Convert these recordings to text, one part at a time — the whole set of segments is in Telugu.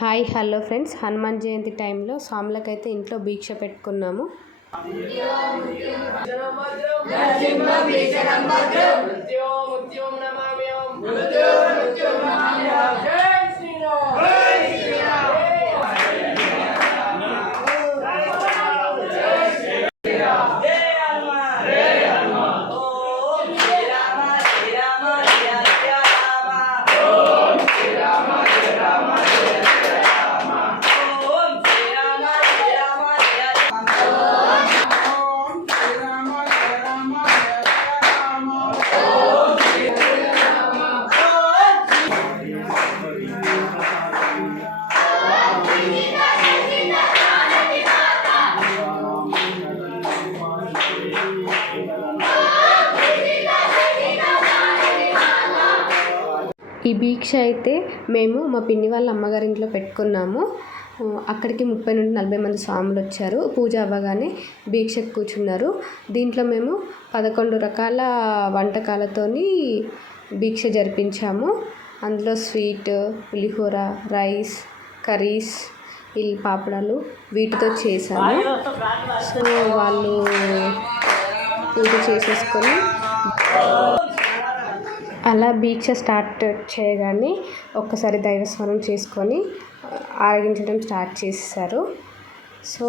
Hi hello friends, Hanuman Jayanti టైంలో స్వాములకైతే ఇంట్లో దీక్ష పెట్టుకున్నాము. ఈ దీక్ష అయితే మేము మా పిన్ని వాళ్ళ అమ్మగారి ఇంట్లో పెట్టుకున్నాము. అక్కడికి 30 నుండి 40 మంది స్వాములు వచ్చారు. పూజ అవ్వగానే దీక్షకు కూర్చున్నారు. దీంట్లో మేము 11 రకాల వంటకాలతోని దీక్ష జరిపించాము. అందులో స్వీట్, పులిహోర, రైస్, కర్రీస్, పాపడాలు వీటితో చేశాము. సో వాళ్ళు పూజ చేసేసుకొని అలా దీక్ష స్టార్ట్ చేయగానే ఒక్కసారి దైవస్మరణ చేసుకొని ఆరగించడం స్టార్ట్ చేసేసారు. సో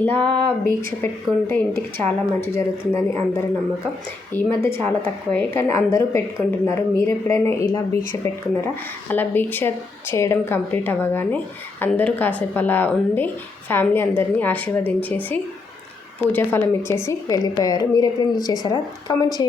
ఇలా దీక్ష పెట్టుకుంటే ఇంటికి చాలా మంచి జరుగుతుందని అందరి నమ్మకం. ఈ మధ్య చాలా తక్కువే, కానీ అందరూ పెట్టుకుంటున్నారు. మీరు ఎప్పుడైనా ఇలా దీక్ష పెట్టుకున్నారా? అలా దీక్ష చేయడం కంప్లీట్ అవ్వగానే అందరూ కాసేపు అలా ఉండి ఫ్యామిలీ అందరినీ ఆశీర్వదించేసి పూజా ఫలం ఇచ్చేసి వెళ్ళిపోయారు. మీరు ఎప్పుడైనా చేశారా? కామెంట్ చేయండి.